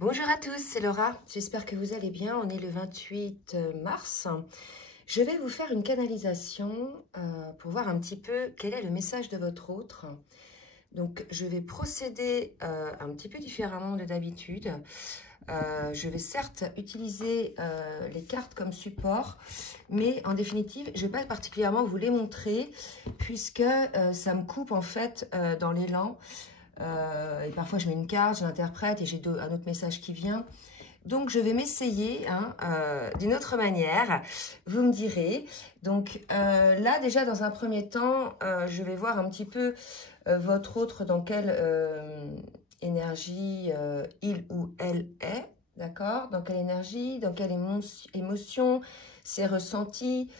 Bonjour à tous, c'est Laura, j'espère que vous allez bien. On est le 28 mars. Je vais vous faire une canalisation pour voir un petit peu quel est le message de votre autre. Donc je vais procéder un petit peu différemment de d'habitude. Je vais certes utiliser les cartes comme support, mais en définitive, je ne vais pas particulièrement vous les montrer puisque ça me coupe en fait dans l'élan. Et parfois je mets une carte, je l'interprète et j'ai un autre message qui vient. Donc je vais m'essayer d'une autre manière, vous me direz. Donc là déjà dans un premier temps, je vais voir un petit peu votre autre dans quelle énergie il ou elle est, d'accord? Dans quelle énergie, dans quelle émotion, ses ressentis,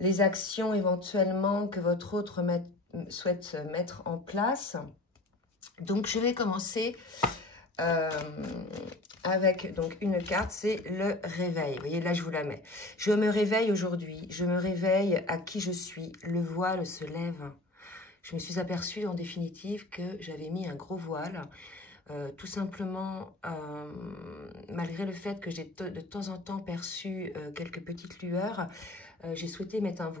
les actions éventuellement que votre autre souhaite mettre en place. Donc, je vais commencer avec donc, une carte, c'est le réveil. Vous voyez, là, je vous la mets. Je me réveille aujourd'hui. Je me réveille à qui je suis. Le voile se lève. Je me suis aperçue, en définitive, que j'avais mis un gros voile. Tout simplement, malgré le fait que j'ai de temps en temps perçu quelques petites lueurs, j'ai souhaité mettre un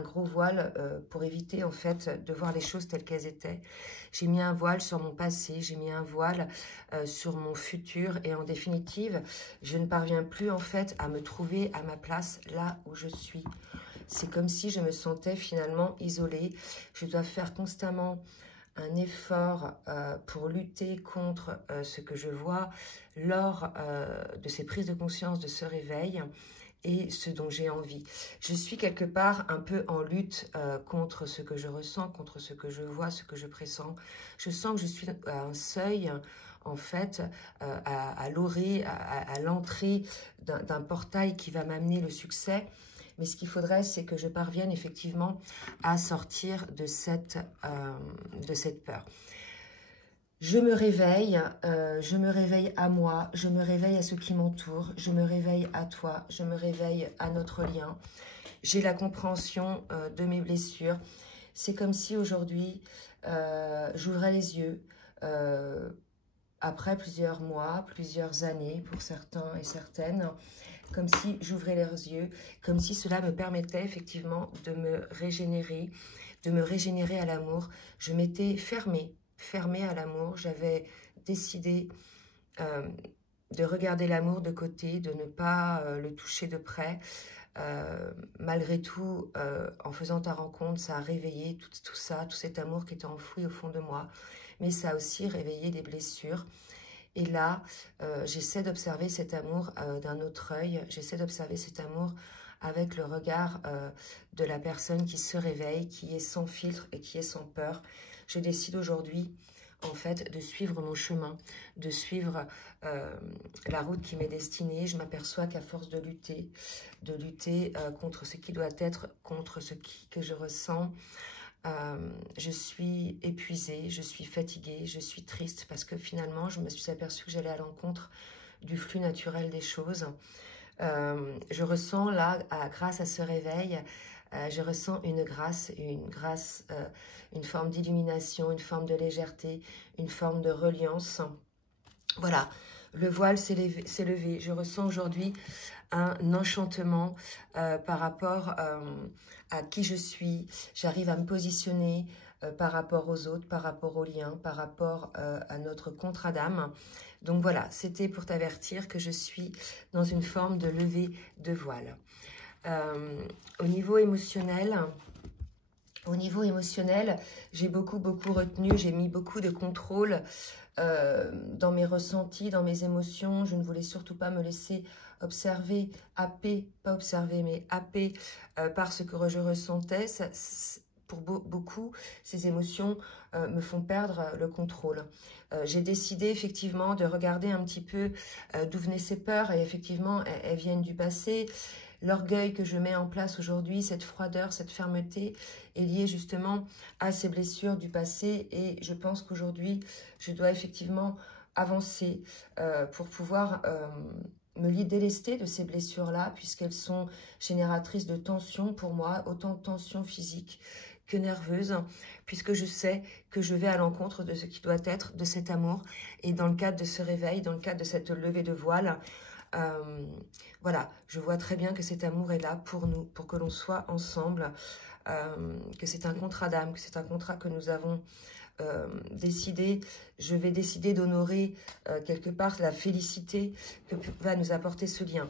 gros voile, pour éviter en fait de voir les choses telles qu'elles étaient. J'ai mis un voile sur mon passé, j'ai mis un voile sur mon futur et en définitive, je ne parviens plus en fait à me trouver à ma place là où je suis. C'est comme si je me sentais finalement isolée. Je dois faire constamment un effort pour lutter contre ce que je vois lors de ces prises de conscience, de ce réveil et ce dont j'ai envie. Je suis quelque part un peu en lutte contre ce que je ressens, contre ce que je vois, ce que je pressens. Je sens que je suis à un seuil, en fait, à l'orée, à l'entrée d'un portail qui va m'amener le succès. Mais ce qu'il faudrait, c'est que je parvienne effectivement à sortir de cette peur. Je me réveille à moi, je me réveille à ceux qui m'entourent, je me réveille à toi, je me réveille à notre lien. J'ai la compréhension de mes blessures. C'est comme si aujourd'hui, j'ouvrais les yeux après plusieurs mois, plusieurs années pour certains et certaines, comme si j'ouvrais leurs yeux, comme si cela me permettait effectivement de me régénérer à l'amour. Je m'étais fermée à l'amour. J'avais décidé de regarder l'amour de côté, de ne pas le toucher de près. Malgré tout, en faisant ta rencontre, ça a réveillé tout ça, tout cet amour qui était enfoui au fond de moi. Mais ça a aussi réveillé des blessures. Et là, j'essaie d'observer cet amour d'un autre œil. J'essaie d'observer cet amour avec le regard de la personne qui se réveille, qui est sans filtre et qui est sans peur. Je décide aujourd'hui, en fait, de suivre mon chemin, de suivre la route qui m'est destinée. Je m'aperçois qu'à force de lutter contre ce qui doit être, contre ce que je ressens, je suis épuisée, je suis fatiguée, je suis triste parce que finalement, je me suis aperçue que j'allais à l'encontre du flux naturel des choses. Je ressens là, grâce à ce réveil, je ressens une grâce, une forme d'illumination, une forme de légèreté, une forme de reliance. Voilà, le voile s'est levé. Je ressens aujourd'hui un enchantement par rapport à qui je suis. J'arrive à me positionner par rapport aux autres, par rapport aux liens, par rapport à notre contrat d'âme. Donc voilà, c'était pour t'avertir que je suis dans une forme de levée de voile. Au niveau émotionnel, j'ai beaucoup retenu, j'ai mis beaucoup de contrôle dans mes ressentis, dans mes émotions. Je ne voulais surtout pas me laisser observer, happer, pas observer, mais happer par ce que je ressentais. Pour beaucoup, ces émotions me font perdre le contrôle. J'ai décidé effectivement de regarder un petit peu d'où venaient ces peurs et effectivement, elles viennent du passé. L'orgueil que je mets en place aujourd'hui, cette froideur, cette fermeté est liée justement à ces blessures du passé et je pense qu'aujourd'hui, je dois effectivement avancer pour pouvoir me délester de ces blessures-là puisqu'elles sont génératrices de tension pour moi, autant de tension physique que nerveuse, puisque je sais que je vais à l'encontre de ce qui doit être, de cet amour. Et dans le cadre de ce réveil, dans le cadre de cette levée de voile, voilà, je vois très bien que cet amour est là pour nous, pour que l'on soit ensemble, que c'est un contrat d'âme, que c'est un contrat que nous avons décidé. Je vais décider d'honorer quelque part la félicité que va nous apporter ce lien.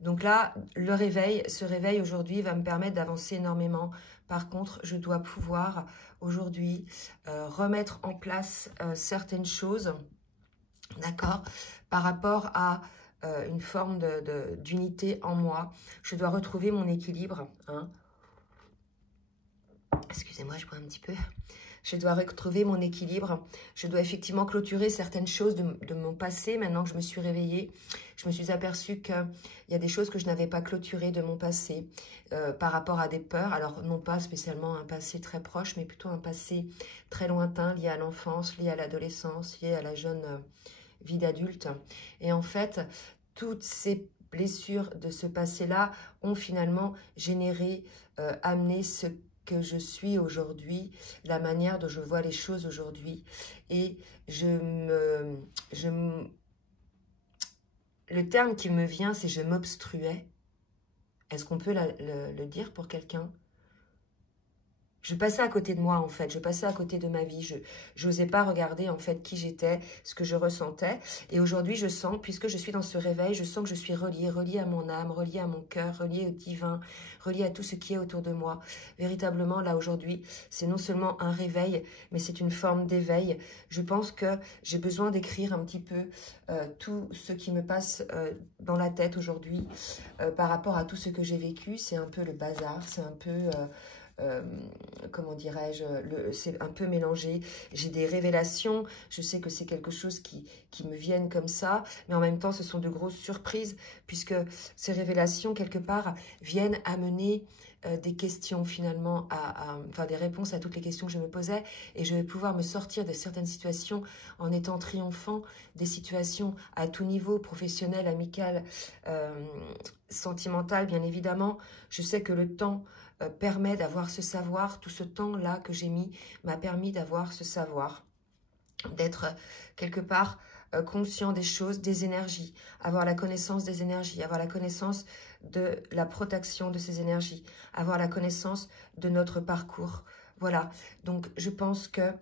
Donc là, ce réveil aujourd'hui va me permettre d'avancer énormément. Par contre, je dois pouvoir aujourd'hui remettre en place certaines choses, d'accord, par rapport à une forme d'unité en moi. Je dois retrouver mon équilibre. Hein. Excusez-moi, je bois un petit peu. Je dois retrouver mon équilibre. Je dois effectivement clôturer certaines choses de mon passé. Maintenant que je me suis réveillée, je me suis aperçue qu'il y a des choses que je n'avais pas clôturées de mon passé par rapport à des peurs. Alors, non pas spécialement un passé très proche, mais plutôt un passé très lointain, lié à l'enfance, lié à l'adolescence, lié à la jeune vie d'adulte. Et en fait, toutes ces blessures de ce passé-là ont finalement généré, amené ce que je suis aujourd'hui, la manière dont je vois les choses aujourd'hui. Et le terme qui me vient, c'est je m'obstruais. Est-ce qu'on peut le dire pour quelqu'un? Je passais à côté de moi, en fait. Je passais à côté de ma vie. Je n'osais pas regarder, en fait, qui j'étais, ce que je ressentais. Et aujourd'hui, je sens, puisque je suis dans ce réveil, je sens que je suis reliée à mon âme, reliée à mon cœur, reliée au divin, reliée à tout ce qui est autour de moi. Véritablement, là, aujourd'hui, c'est non seulement un réveil, mais c'est une forme d'éveil. Je pense que j'ai besoin d'écrire un petit peu tout ce qui me passe dans la tête aujourd'hui par rapport à tout ce que j'ai vécu. C'est un peu le bazar, c'est un peu... comment dirais-je, c'est un peu mélangé. J'ai des révélations, je sais que c'est quelque chose qui me viennent comme ça, mais en même temps, ce sont de grosses surprises, puisque ces révélations, quelque part, viennent amener des questions, finalement, enfin des réponses à toutes les questions que je me posais, et je vais pouvoir me sortir de certaines situations en étant triomphant, des situations à tout niveau, professionnel, amical, sentimental, bien évidemment. Je sais que le temps permet d'avoir ce savoir, tout ce temps-là que j'ai mis m'a permis d'avoir ce savoir, d'être quelque part conscient des choses, des énergies, avoir la connaissance des énergies, avoir la connaissance de la protection de ces énergies, avoir la connaissance de notre parcours. Voilà, donc je pense que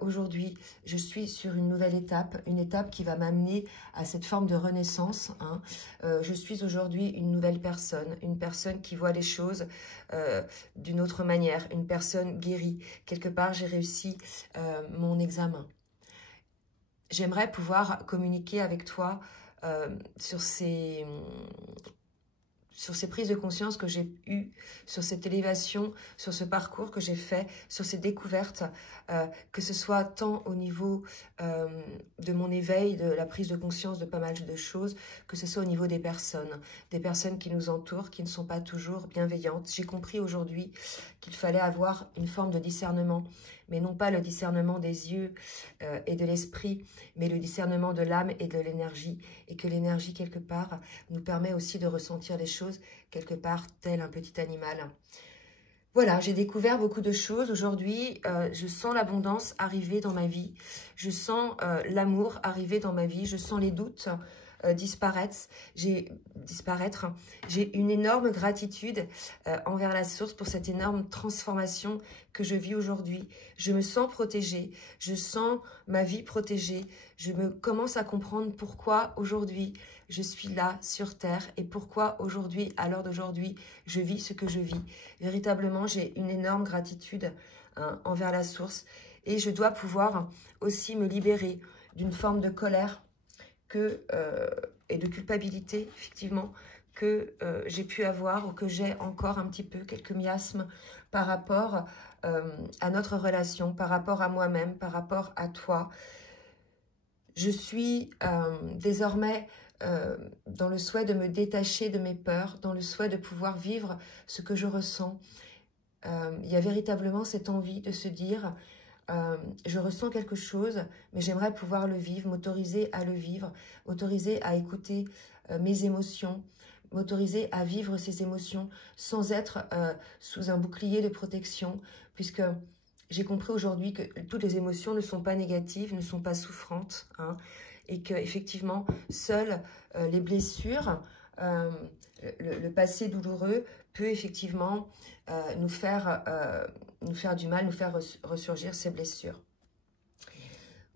aujourd'hui, je suis sur une nouvelle étape, une étape qui va m'amener à cette forme de renaissance. Hein. Je suis aujourd'hui une nouvelle personne, une personne qui voit les choses d'une autre manière, une personne guérie. Quelque part, j'ai réussi mon examen. J'aimerais pouvoir communiquer avec toi sur ces prises de conscience que j'ai eues, sur cette élévation, sur ce parcours que j'ai fait, sur ces découvertes, que ce soit tant au niveau de mon éveil, de la prise de conscience de pas mal de choses, que ce soit au niveau des personnes qui nous entourent, qui ne sont pas toujours bienveillantes. J'ai compris aujourd'hui qu'il fallait avoir une forme de discernement, mais non pas le discernement des yeux et de l'esprit, mais le discernement de l'âme et de l'énergie, et que l'énergie, quelque part, nous permet aussi de ressentir les choses, quelque part, tel un petit animal. Voilà, j'ai découvert beaucoup de choses. Aujourd'hui, je sens l'abondance arriver dans ma vie. Je sens l'amour arriver dans ma vie. Je sens les doutes disparaître. J'ai une énorme gratitude envers la source pour cette énorme transformation que je vis aujourd'hui. Je me sens protégée. Je sens ma vie protégée. Je me commence à comprendre pourquoi aujourd'hui je suis là sur Terre et pourquoi aujourd'hui, à l'heure d'aujourd'hui, je vis ce que je vis. Véritablement, j'ai une énorme gratitude envers la source et je dois pouvoir aussi me libérer d'une forme de colère et de culpabilité, effectivement, que j'ai pu avoir ou que j'ai encore un petit peu, quelques miasmes par rapport à notre relation, par rapport à moi-même, par rapport à toi. Je suis désormais dans le souhait de me détacher de mes peurs, dans le souhait de pouvoir vivre ce que je ressens. Il y a véritablement cette envie de se dire je ressens quelque chose, mais j'aimerais pouvoir le vivre, m'autoriser à le vivre, autoriser à écouter mes émotions, m'autoriser à vivre ces émotions sans être sous un bouclier de protection, puisque j'ai compris aujourd'hui que toutes les émotions ne sont pas négatives, ne sont pas souffrantes, hein, et que effectivement, seules les blessures, le passé douloureux peut effectivement nous faire du mal, nous faire ressurgir ces blessures.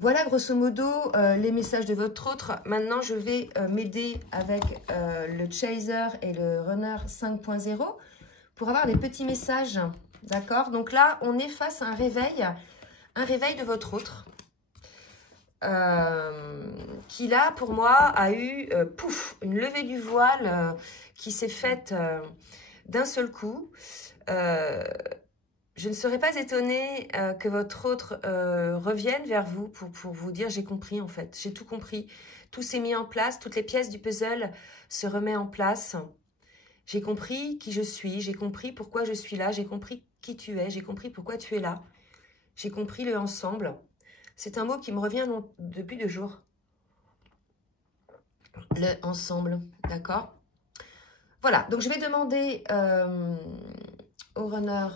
Voilà grosso modo les messages de votre autre. Maintenant, je vais m'aider avec le Chaser et le Runner 5.0 pour avoir des petits messages. D'accord? Donc là, on est face à un réveil de votre autre. Qui là, pour moi, a eu pouf, une levée du voile qui s'est faite d'un seul coup. Je ne serais pas étonnée que votre autre revienne vers vous pour vous dire « j'ai compris en fait, j'ai tout compris, tout s'est mis en place, toutes les pièces du puzzle se remettent en place. J'ai compris qui je suis, j'ai compris pourquoi je suis là, j'ai compris qui tu es, j'ai compris pourquoi tu es là, j'ai compris le ensemble ». C'est un mot qui me revient depuis 2 jours. Le ensemble, d'accord? Voilà, donc je vais demander au runner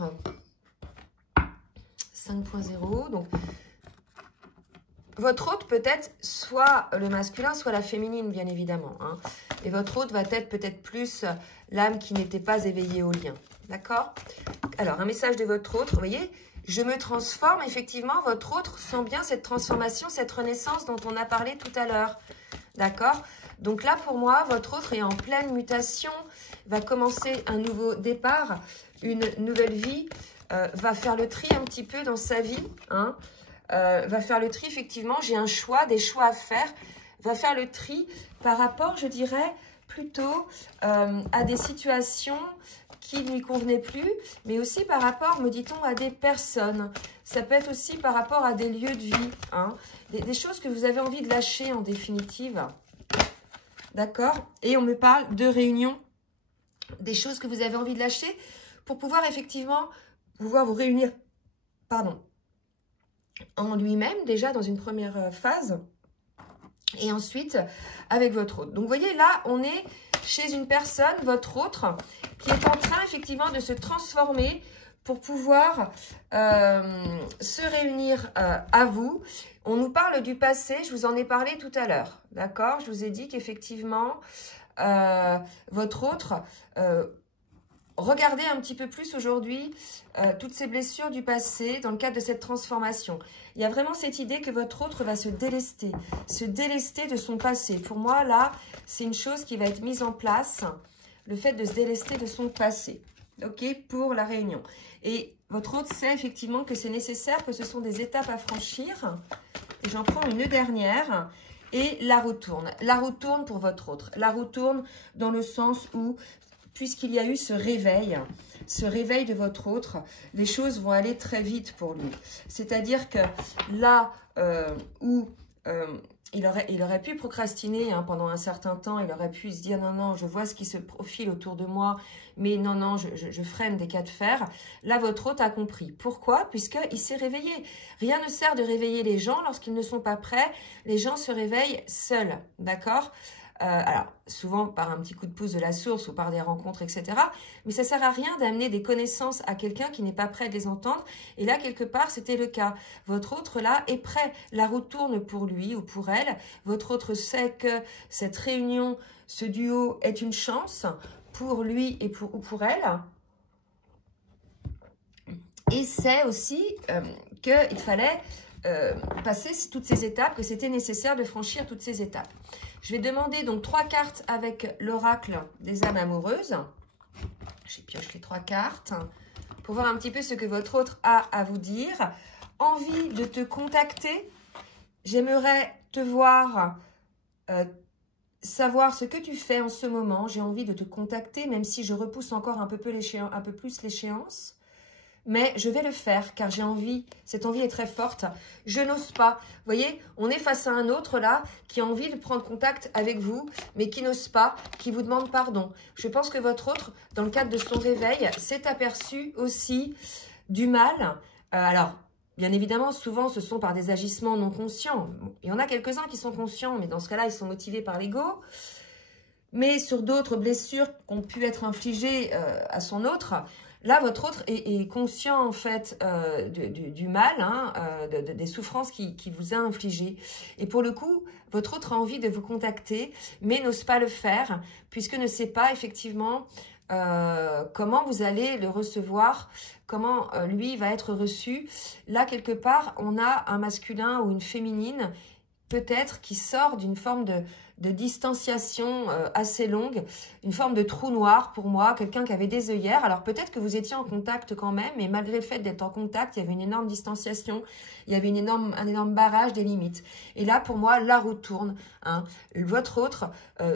5.0. Donc, votre hôte peut-être soit le masculin, soit la féminine, bien évidemment. Hein. Et votre hôte va être peut-être plus l'âme qui n'était pas éveillée au lien. D'accord? Alors, un message de votre hôte, vous voyez, je me transforme. Effectivement, votre autre sent bien cette transformation, cette renaissance dont on a parlé tout à l'heure. D'accord? Donc là, pour moi, votre autre est en pleine mutation, va commencer un nouveau départ, une nouvelle vie, va faire le tri un petit peu dans sa vie, hein, va faire le tri, effectivement, j'ai un choix, des choix à faire, va faire le tri par rapport, je dirais, plutôt à des situations qui ne lui convenaient plus, mais aussi par rapport, me dit-on, à des personnes. Ça peut être aussi par rapport à des lieux de vie, hein, des choses que vous avez envie de lâcher en définitive. D'accord? Et on me parle de réunion, des choses que vous avez envie de lâcher pour pouvoir effectivement pouvoir vous réunir, pardon, en lui-même déjà dans une première phase et ensuite avec votre autre. Donc vous voyez là, on est chez une personne, votre autre, qui est en train effectivement de se transformer pour pouvoir se réunir à vous. On nous parle du passé, je vous en ai parlé tout à l'heure, d'accord? Je vous ai dit qu'effectivement, votre autre, regardez un petit peu plus aujourd'hui toutes ces blessures du passé dans le cadre de cette transformation. Il y a vraiment cette idée que votre autre va se délester de son passé. Pour moi, là, c'est une chose qui va être mise en place, le fait de se délester de son passé, ok, pour la réunion. Et votre autre sait effectivement que c'est nécessaire, que ce sont des étapes à franchir. Et j'en prends une dernière et la roue tourne. La roue tourne pour votre autre. La roue tourne dans le sens où, puisqu'il y a eu ce réveil de votre autre, les choses vont aller très vite pour lui. C'est-à-dire que là où il aurait pu procrastiner hein, pendant un certain temps, il aurait pu se dire non, non, je vois ce qui se profile autour de moi, mais non, non, je freine des cas de fer. Là, votre hôte a compris. Pourquoi? Puisqu'il s'est réveillé. Rien ne sert de réveiller les gens lorsqu'ils ne sont pas prêts. Les gens se réveillent seuls, d'accord? Alors, souvent par un petit coup de pouce de la source ou par des rencontres, etc. Mais ça ne sert à rien d'amener des connaissances à quelqu'un qui n'est pas prêt de les entendre. Et là, quelque part, c'était le cas. Votre autre, là, est prêt. La roue tourne pour lui ou pour elle. Votre autre sait que cette réunion, ce duo est une chance pour lui et pour elle. Et c'est aussi qu'il fallait passer toutes ces étapes, que c'était nécessaire de franchir toutes ces étapes. Je vais demander donc 3 cartes avec l'oracle des âmes amoureuses. J'ai pioché les 3 cartes pour voir un petit peu ce que votre autre a à vous dire. Envie de te contacter. J'aimerais te voir, savoir ce que tu fais en ce moment. J'ai envie de te contacter, même si je repousse encore un peu plus l'échéance. Mais je vais le faire car j'ai envie, cette envie est très forte. Je n'ose pas. Vous voyez, on est face à un autre là qui a envie de prendre contact avec vous, mais qui n'ose pas, qui vous demande pardon. Je pense que votre autre, dans le cadre de son réveil, s'est aperçu aussi du mal. Alors, bien évidemment, souvent, ce sont par des agissements non conscients. Il y en a quelques-uns qui sont conscients, mais dans ce cas-là, ils sont motivés par l'ego. Mais sur d'autres blessures qui ont pu être infligées à son autre, là, votre autre est conscient, en fait, du mal, hein, des souffrances qu'il vous a infligées. Et pour le coup, votre autre a envie de vous contacter, mais n'ose pas le faire, puisque ne sait pas, effectivement, comment vous allez le recevoir, comment lui va être reçu. Là, quelque part, on a un masculin ou une féminine, peut-être, qui sort d'une forme de distanciation assez longue, une forme de trou noir pour moi, quelqu'un qui avait des œillères. Alors peut-être que vous étiez en contact quand même, mais malgré le fait d'être en contact, il y avait une énorme distanciation, il y avait un énorme barrage des limites. Et là, pour moi, la roue tourne. Hein. Votre autre,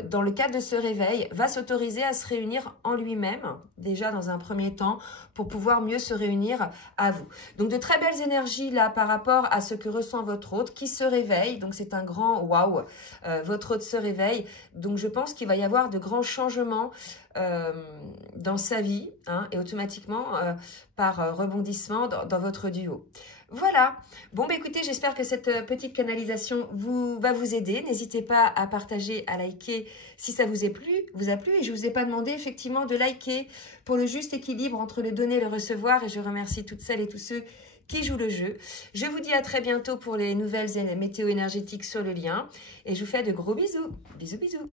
dans le cadre de ce réveil, va s'autoriser à se réunir en lui-même, déjà dans un premier temps, pour pouvoir mieux se réunir à vous. Donc de très belles énergies là par rapport à ce que ressent votre autre, qui se réveille. Donc c'est un grand waouh, votre autre se réveille. Donc je pense qu'il va y avoir de grands changements dans sa vie, hein, et automatiquement par rebondissement dans votre duo. Voilà. Bon, bah écoutez, j'espère que cette petite canalisation va vous aider. N'hésitez pas à partager, à liker si ça vous a plu. Et je vous ai pas demandé effectivement de liker pour le juste équilibre entre le donner et le recevoir. Et je remercie toutes celles et tous ceux qui jouent le jeu. Je vous dis à très bientôt pour les nouvelles météo énergétiques sur le lien. Et je vous fais de gros bisous. Bisous, bisous.